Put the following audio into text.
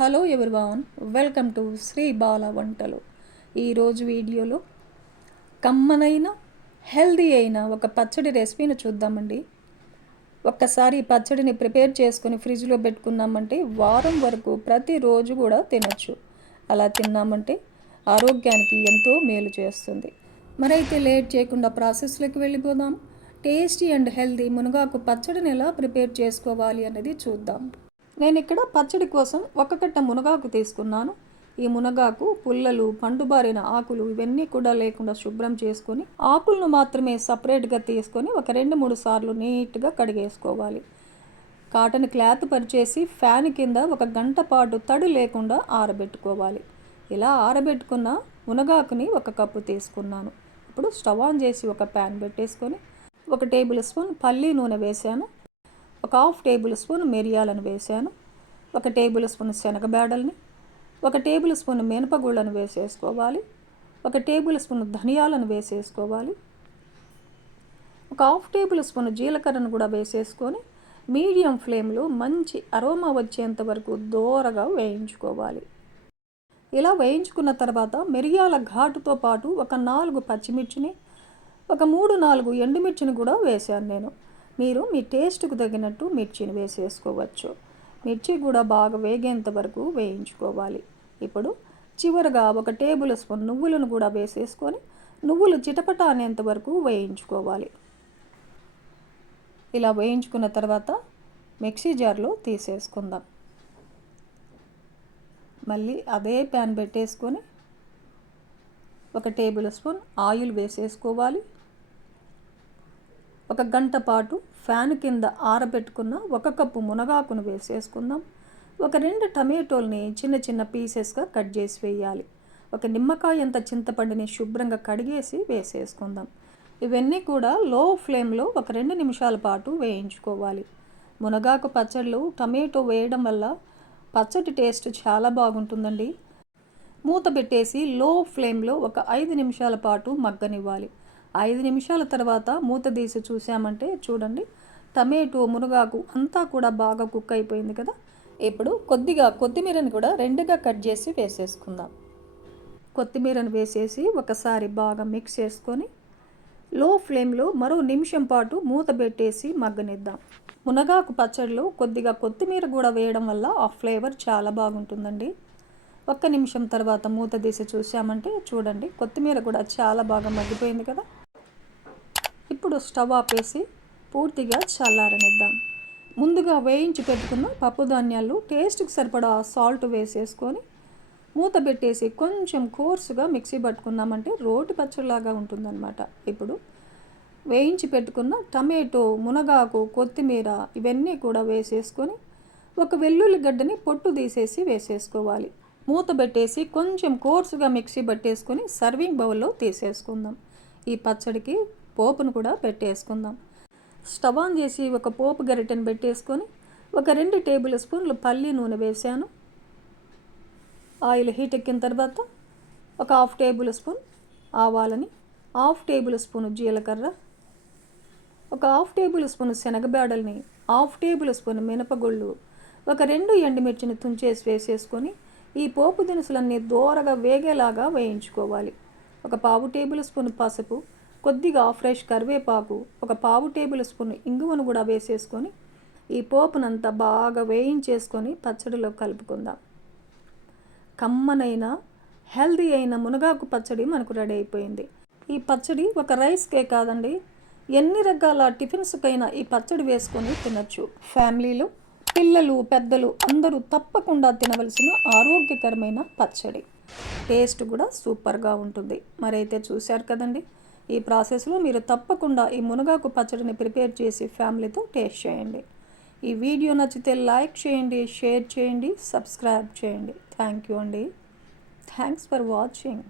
Hello everyone, welcome to Sri Bala వంటలు. ఈరోజు వీడియోలో కమ్మనైన హెల్దీ అయిన ఒక పచ్చడి రెసిపీని చూద్దామండి. ఒక్కసారి ఈ పచ్చడిని ప్రిపేర్ చేసుకొని ఫ్రిడ్జ్లో పెట్టుకున్నామంటే వారం వరకు ప్రతిరోజు కూడా తినచ్చు. అలా తిన్నామంటే ఆరోగ్యానికి ఎంతో మేలు చేస్తుంది. మరైతే లేట్ చేయకుండా ప్రాసెస్లోకి వెళ్ళిపోదాం. టేస్టీ అండ్ హెల్దీ మునగాకు పచ్చడిని ఎలా ప్రిపేర్ చేసుకోవాలి అనేది చూద్దాం. నేను ఇక్కడ పచ్చడి కోసం ఒక కట్ట మునగాకు తీసుకున్నాను. ఈ మునగాకు పుల్లలు, పండుబారిన ఆకులు ఇవన్నీ కూడా లేకుండా శుభ్రం చేసుకొని ఆకులను మాత్రమే సపరేట్గా తీసుకొని ఒక 2-3 సార్లు నీట్గా కడిగేసుకోవాలి. కాటన్ క్లాత్ పరిచేసి ఫ్యాన్ కింద ఒక గంట పాటు తడి లేకుండా ఆరబెట్టుకోవాలి. ఇలా ఆరబెట్టుకున్న మునగాకుని ఒక కప్పు తీసుకున్నాను. ఇప్పుడు స్టవ్ ఆన్ చేసి ఒక ప్యాన్ పెట్టేసుకొని 1 టేబుల్ స్పూన్ పల్లి నూనె వేశాను. ఒక 1/2 టేబుల్ స్పూన్ మిరియాలను వేశాను. 1 టేబుల్ స్పూన్ శనగబేడల్ని, 1 టేబుల్ స్పూన్ మినపగుళ్ళను వేసేసుకోవాలి. 1 టేబుల్ స్పూన్ ధనియాలను వేసేసుకోవాలి. ఒక 1/2 టేబుల్ స్పూన్ జీలకర్రను కూడా వేసేసుకొని మీడియం ఫ్లేమ్లో మంచి అరోమా వచ్చేంత వరకు దోరగా వేయించుకోవాలి. ఇలా వేయించుకున్న తర్వాత మిరియాల ఘాటుతో పాటు ఒక 4 పచ్చిమిర్చిని, ఒక 3-4 ఎండుమిర్చిని కూడా వేశాను నేను. మీరు మీ టేస్ట్కు తగినట్టు మిర్చిని వేసేసుకోవచ్చు. మిర్చి కూడా బాగా వేగేంత వరకు వేయించుకోవాలి. ఇప్పుడు చివరగా 1 టేబుల్ స్పూన్ నువ్వులను కూడా వేసేసుకొని నువ్వులు చిటపట అనేంత వరకు వేయించుకోవాలి. ఇలా వేయించుకున్న తర్వాత మిక్సీ జార్లో తీసేసుకుందాం. మళ్ళీ అదే ప్యాన్ పెట్టేసుకొని 1 టేబుల్ స్పూన్ ఆయిల్ వేసేసుకోవాలి. 1 గంట పాటు ఫ్యాన్ కింద ఆరబెట్టుకున్న 1 కప్పు మునగాకును వేసేసుకుందాం. ఒక 2 టమాటోల్ని చిన్న చిన్న పీసెస్గా కట్ చేసి వేయాలి. 1 నిమ్మకాయ అంత చింతపండుని శుభ్రంగా కడిగేసి వేసేసుకుందాం. ఇవన్నీ కూడా లో ఫ్లేమ్లో ఒక 2 నిమిషాల పాటు వేయించుకోవాలి. మునగాకు పచ్చళ్ళు టమాటో వేయడం వల్ల పచ్చడి టేస్ట్ చాలా బాగుంటుందండి. మూత పెట్టేసి లో ఫ్లేమ్లో ఒక 5 నిమిషాల పాటు మగ్గనివ్వాలి. 5 నిమిషాల తర్వాత మూత తీసి చూసామంటే చూడండి, టమాటో, మునగాకు అంతా కూడా బాగా కుక్ అయిపోయింది కదా. ఇప్పుడు కొద్దిగా కొత్తిమీరని కూడా 2గా కట్ చేసి వేసేసుకుందాం. కొత్తిమీరను వేసేసి ఒకసారి బాగా మిక్స్ చేసుకొని లో ఫ్లేమ్లో మరో నిమిషం పాటు మూత పెట్టేసి మగ్గనిద్దాం. మునగాకు పచ్చడిలో కొద్దిగా కొత్తిమీర కూడా వేయడం వల్ల ఆ ఫ్లేవర్ చాలా బాగుంటుందండి. 1 నిమిషం తర్వాత మూత తీసి చూసామంటే చూడండి, కొత్తిమీర కూడా చాలా బాగా మగ్గిపోయింది కదా. ఇప్పుడు స్టవ్ ఆపేసి పూర్తిగా చల్లారనిద్దాం. ముందుగా వేయించి పెట్టుకున్న పప్పు ధాన్యాలు టేస్ట్కి సరిపడా సాల్ట్ వేసేసుకొని మూత పెట్టేసి కొంచెం కోర్సుగా మిక్సీ పట్టుకున్నామంటే రోటి పచ్చడిలాగా ఉంటుందన్నమాట. ఇప్పుడు వేయించి పెట్టుకున్న టమాటో, మునగాకు, కొత్తిమీర ఇవన్నీ కూడా వేసేసుకొని ఒక వెల్లుల్లి గడ్డని పొట్టు తీసేసి వేసేసుకోవాలి. మూత పెట్టేసి కొంచెం కోర్సుగా మిక్సీ పట్టేసుకొని సర్వింగ్ బౌల్లో తీసేసుకుందాం. ఈ పచ్చడికి పోపును కూడా పెట్టేసుకుందాం. స్టవ్ ఆన్ చేసి ఒక పోపు గరిటెను పెట్టేసుకొని ఒక 2 టేబుల్ స్పూన్లు పల్లి నూనె వేశాను. ఆయిల్ హీట్ ఎక్కిన తర్వాత ఒక 1/2 టేబుల్ స్పూన్ ఆవాలని, 1/2 టేబుల్ స్పూన్ జీలకర్ర, ఒక 1/2 టేబుల్ స్పూన్ శనగబేడల్ని, 1/2 టేబుల్ స్పూన్ మినపగుళ్ళు, ఒక 2 ఎండుమిర్చిని తుంచేసి వేసేసుకొని ఈ పోపు దినుసులన్నీ దోరగా వేగేలాగా వేయించుకోవాలి. ఒక 1/2 టేబుల్ స్పూన్ పసుపు, కొద్దిగా ఫ్రెష్ కరివేపాకు, ఒక 1/2 టేబుల్ స్పూన్ ఇంగువను కూడా వేసేసుకొని ఈ పోపునంతా బాగా వేయించేసుకొని పచ్చడిలో కలుపుకుందాం. కమ్మనైన హెల్దీ అయిన మునగాకు పచ్చడి మనకు రెడీ అయిపోయింది. ఈ పచ్చడి ఒక రైస్కే కాదండి, ఎన్ని రకాల టిఫిన్స్కైనా ఈ పచ్చడి వేసుకొని తినచ్చు. ఫ్యామిలీలో పిల్లలు, పెద్దలు అందరూ తప్పకుండా తినవలసిన ఆరోగ్యకరమైన పచ్చడి. టేస్ట్ కూడా సూపర్గా ఉంటుంది. మరైతే చూశారు కదండి, ఈ ప్రాసెస్లో మీరు తప్పకుండా ఈ మునగాకు పచ్చడిని ప్రిపేర్ చేసి ఫ్యామిలీతో టేస్ట్ చేయండి. ఈ వీడియో నచ్చితే లైక్ చేయండి, షేర్ చేయండి, సబ్స్క్రైబ్ చేయండి. థ్యాంక్ యూ అండి. Thanks for watching.